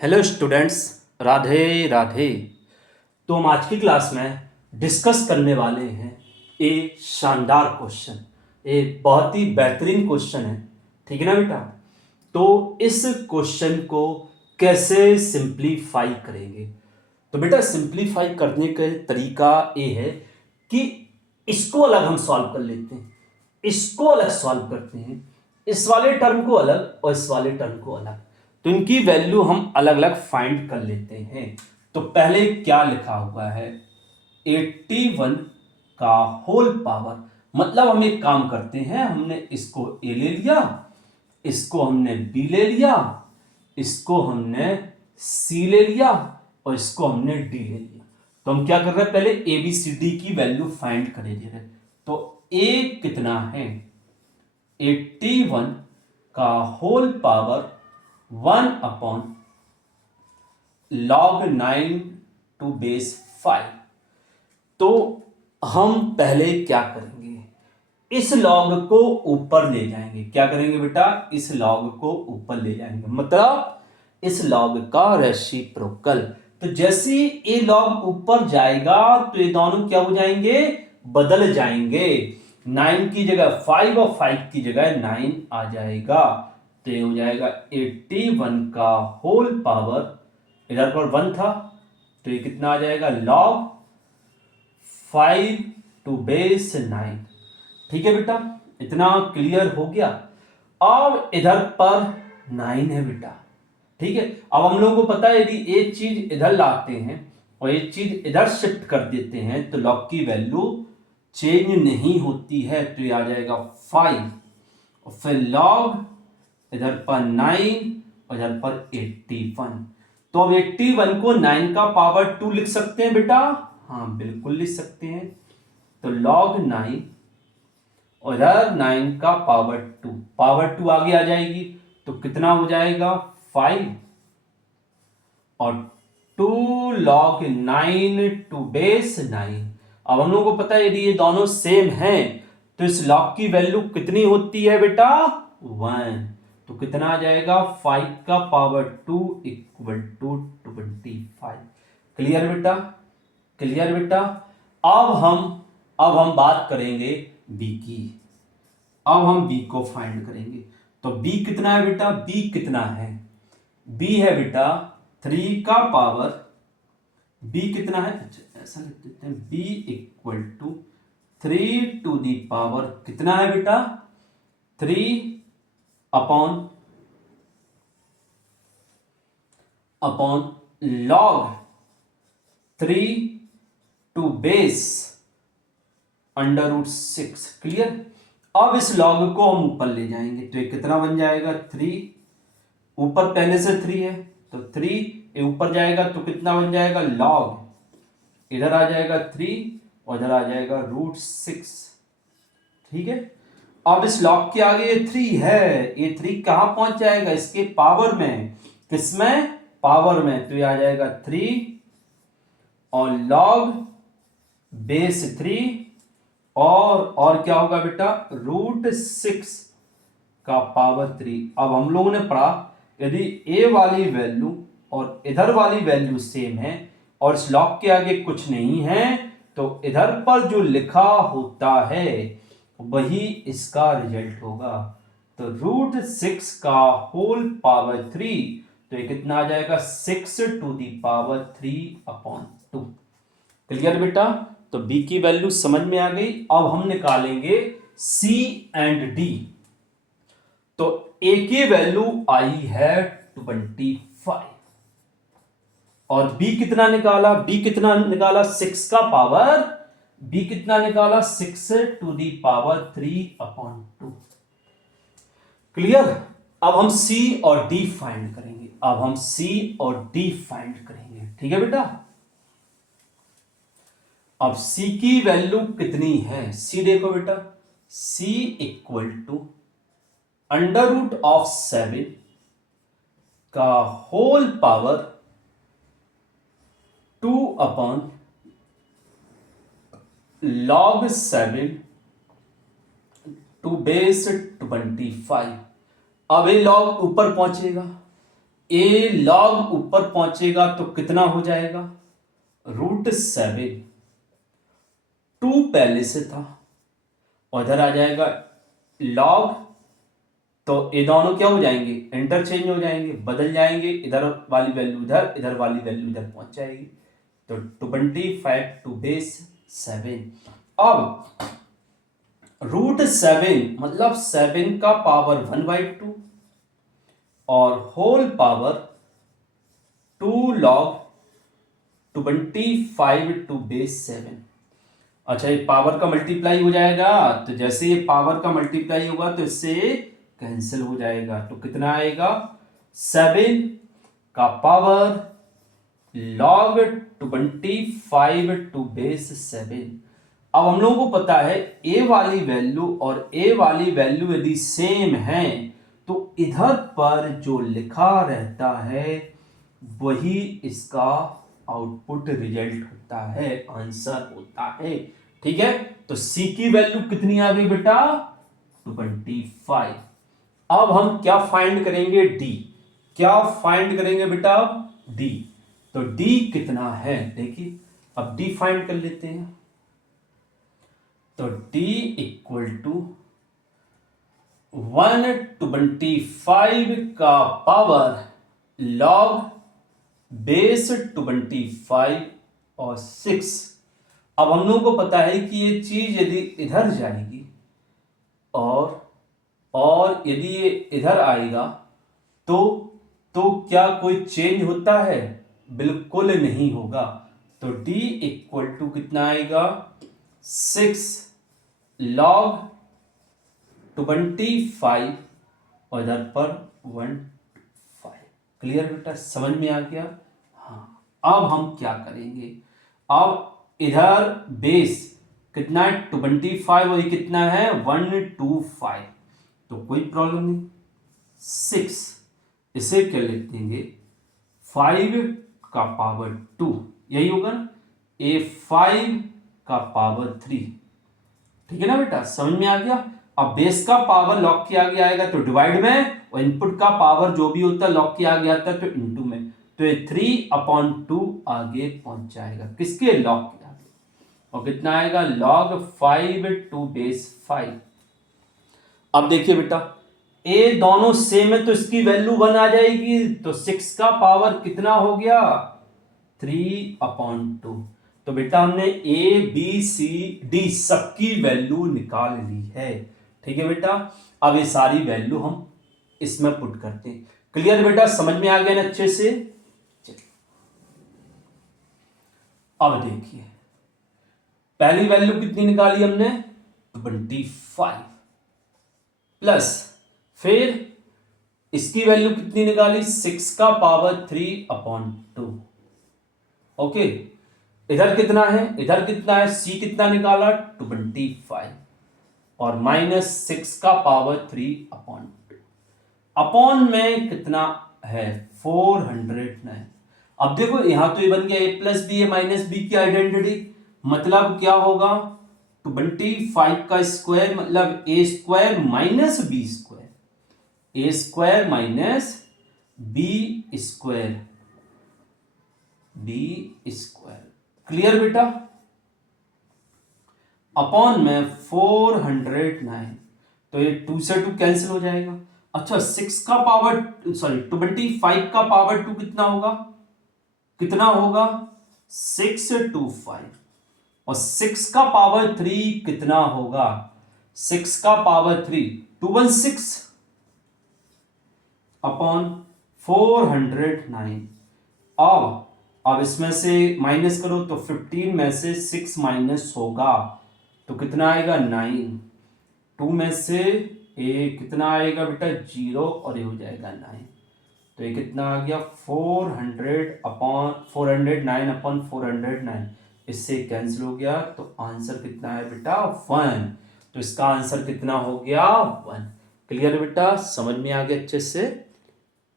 Hello students, Radhe Radhe. तो हम आज की क्लास में डिस्कस करने वाले हैं एक शानदार क्वेश्चन। एक बहुत ही बेहतरीन क्वेश्चन है, ठीक है ना बेटा। तो इस क्वेश्चन को कैसे सिंप्लीफाई करेंगे? तो बेटा सिंप्लीफाई करने का तरीका ये है कि इसको अलग हम सॉल्व कर लेते हैं, इसको अलग सॉल्व करते हैं, इस वाले टर्म को अलग और इस वाले टर्म को अलग, तो इनकी वैल्यू हम अलग अलग फाइंड कर लेते हैं। तो पहले क्या लिखा हुआ है? 81 का होल पावर, मतलब हम एक काम करते हैं, हमने इसको ए ले लिया, इसको हमने बी ले लिया, इसको हमने सी ले लिया और इसको हमने डी ले लिया। तो हम क्या कर रहे हैं, पहले ए बी सी डी की वैल्यू फाइंड कर दे रहे। तो ए कितना है? 81 का whole power 1 upon log 9 to base 5। तो हम पहले क्या करेंगे, इस लॉग को ऊपर ले जाएंगे। क्या करेंगे बेटा? इस लॉग को ऊपर ले जाएंगे, मतलब इस लॉग का रेसिप्रोकल। तो जैसे ही ये लॉग ऊपर जाएगा तो ये दोनों क्या हो जाएंगे? बदल जाएंगे। 9 की जगह 5 और 5 की जगह 9 आ जाएगा। तो ये हो जाएगा 81 का होल पावर, इधर पर 1 था तो ये कितना आ जाएगा? Log 5 to base 9। ठीक है बेटा, इतना क्लियर हो गया। अब इधर पर 9 है बेटा, ठीक है। अब हम लोगों को पता है यदि एक चीज इधर लाते हैं और एक चीज इधर शिफ्ट कर देते हैं तो लॉग की वैल्यू चेंज नहीं होती है। तो ये आ जाएगा 5 और फिर लॉग इधर पर 9 और इधर पर 81। तो अब 81 को 9 का पावर 2 लिख सकते हैं बेटा? हाँ बिल्कुल लिख सकते हैं। तो log 9 और इधर 9 का पावर 2 आगे आ जाएगी तो कितना हो जाएगा? 5 और 2 log 9 टू बेस 9। अब हम लोगों को पता है यदि ये दोनों सेम हैं तो इस log की वैल्यू कितनी होती है बेटा? 1। तो कितना आ जाएगा? 5 का पावर 2 इक्वल टू 25। क्लियर बेटा? क्लियर बेटा? अब हम बात करेंगे बी की। अब हम बी को फाइंड करेंगे। तो बी कितना है बेटा? बी कितना है? बी है बेटा 3 का पावर, बी कितना है? अच्छा ऐसा लिख देते हैं, B equal to 3 to the power कितना है बेटा? 3 upon log 3 to base √6। Clear? अब इस लॉग को हम ऊपर ले जाएंगे तो ये कितना बन जाएगा? 3, ऊपर पहले से 3 है तो 3 ये ऊपर जाएगा तो कितना बन जाएगा? लॉग इधर आ जाएगा 3 और इधर आ जाएगा √6। ठीक है। अब इस लॉग के आगे ये 3 है, ये 3 कहां पहुंच जाएगा? इसके पावर में। किसमें? पावर में। तो ये आ जाएगा 3 और लॉग बेस 3 और क्या होगा बेटा? √6 का पावर 3। अब हम लोगों ने पढ़ा यदि ए वाली वैल्यू और इधर वाली वैल्यू सेम है और इस लॉग के आगे कुछ नहीं है तो इधर पर जो लिखा होता है वही इसका रिजल्ट होगा। तो √6 का होल पावर 3, तो ये कितना आ जाएगा? 6 टू दी पावर 3/2। क्लियर बेटा? तो बी की वैल्यू समझ में आ गई। अब हम निकालेंगे सी एंड डी। तो ए की वैल्यू आई है 25 और बी कितना निकाला? बी कितना निकाला? 6 का पावर, बी कितना निकाला? 6 टू दी पावर 3/2। क्लियर? अब हम सी और डी फाइंड करेंगे। अब हम सी और डी फाइंड करेंगे, ठीक है बेटा। अब सी की वैल्यू कितनी है? सी देखो बेटा, सी इक्वल टू √7 का whole power 2 log 7 to base 25। अब ये लॉग ऊपर पहुंचेगा ए लॉग ऊपर पहुंचेगा तो कितना हो जाएगा, √7। 2 पहले से था और इधर आ जाएगा लॉग, तो ये दोनों क्या हो जाएंगे, इंटरचेंज हो जाएंगे, बदल जाएंगे, इधर वाली वैल्यू इधर, इधर वाली वैल्यू इधर पहुंच जाएगी। तो 25/7। अब √7 मतलब 7 का पावर 1/2 और होल पावर 2 log 25/7। अच्छा, ये पावर का मल्टीप्लाई हो जाएगा, तो जैसे ये पावर का मल्टीप्लाई होगा तो इससे कैंसिल हो जाएगा, तो कितना आएगा, 7 का पावर log 25/7। अब हम लोगों को पता है ए वाली वैल्यू और ए वाली वैल्यू यदि सेम है तो इधर पर जो लिखा रहता है वही इसका आउटपुट रिजल्ट होता है, आंसर होता है। ठीक है, तो सी की वैल्यू कितनी आ गई बेटा, 25। अब हम क्या फाइंड करेंगे, डी। क्या फाइंड करेंगे बेटा, डी। तो डी कितना है देखिए, अब डी फाइंड कर लेते हैं। तो d इक्वल टू 125 का पावर log बेस 25 और 6। अब हम लोगों को पता है कि ये चीज यदि इधर जाएगी और यदि ये इधर आएगा तो क्या कोई चेंज होता है, बिल्कुल नहीं होगा। तो d इक्वल टू कितना आएगा, 6 log 25 और इधर पर 15। क्लियर बेटा, समझ में आ गया। हाँ, अब हम क्या करेंगे, अब इधर बेस कितना है 25 और ये कितना है 125, तो कोई प्रॉब्लम नहीं। 6 इसे क्या लिख देंगे, 5 का पावर 2, यही होगा ना, ए 5 का पावर 3। ठीक है ना बेटा, समझ में आ गया। अब बेस का पावर लॉग किया गया आएगा तो डिवाइड में, और इनपुट का पावर जो भी होता है लॉग किया गया था तो इनटू में, तो ये 3/2 आगे पहुंच जाएगा, किसके, लॉग के आगे। और कितना आएगा, log 5 to base 5। अब देखिए बेटा, ए दोनों सेम है तो इसकी वैल्यू 1 आ जाएगी, तो 6 का पावर कितना हो गया, 3/2। तो बेटा हमने ए बी सी डी सबकी वैल्यू निकाल ली है। ठीक है बेटा, अब ये सारी वैल्यू हम इसमें पुट करते हैं। क्लियर बेटा, समझ में आ गया ना अच्छे से। चलिए अब देखिए, पहली वैल्यू कितनी निकाली हमने, 25 प्लस, फिर इसकी वैल्यू कितनी निकाली, 6 का पावर 3/2। ओके, इधर कितना है, इधर कितना है, सी कितना निकाला 25 और माइनस 6 का पावर 3/2 अपॉन में कितना है 409। अब देखो यहां तो ये बन गया a plus B A minus B की आइडेंटिटी, मतलब क्या होगा 25 का स्क्वायर मतलब A square minus B square, A square minus B square, B square. Clear बेटा, अपॉन में 409, तो ये 2 से 2 कैंसिल हो जाएगा। अच्छा, 6 का पावर 25 का पावर 2 कितना होगा, कितना होगा 625, और 6 का पावर 3 कितना होगा, 6 का पावर 3 216 अपॉन 409। अब इसमें से माइनस करो तो 15 में से 6 माइनस होगा तो कितना आएगा 9, 2 में से ए कितना आएगा बेटा 0 और ये हो जाएगा 9, तो ये कितना आ गया 409/409, इससे कैंसिल हो गया, तो आंसर कितना है बेटा 1। तो इसका आंसर कितना हो गया 1। क्लियर बेटा, समझ में आ गया अच्छे से।